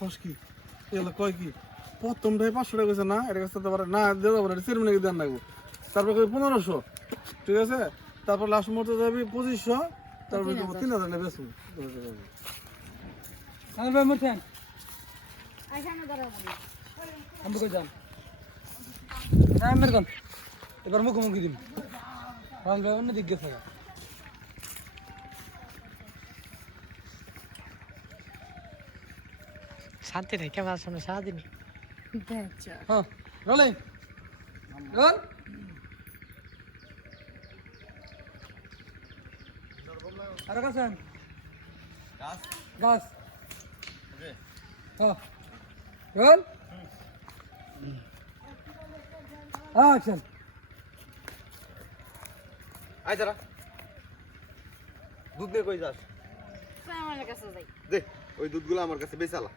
কস কি? এগুলো কয় কি? প্রথমটাই পাঁচশো টাকা না এটা কাছে পারে না দিয়ে যাব না চেয়ারম্যানকে দেন লাগবো। তারপর কই পনেরোশো। ঠিক আছে? তারপর লাস্ট মুহূর্তে যাবি পঁচিশশো তারপর তিন হাজার হ্যাঁ এবার মুখোমুখি দিন দিক গেছে। শান্তি নেই ক্যামেরার সামনে সারাদিন হ্যাঁ রোলিং রোল। আরও কাছে। গাছ? হ্যাঁ। রোল। অ্যাকশন আয় যারা দুধ নিয়ে কই যাস? আমার কাছে যাই। দে ওই দুধগুলো আমার কাছে বেচালা।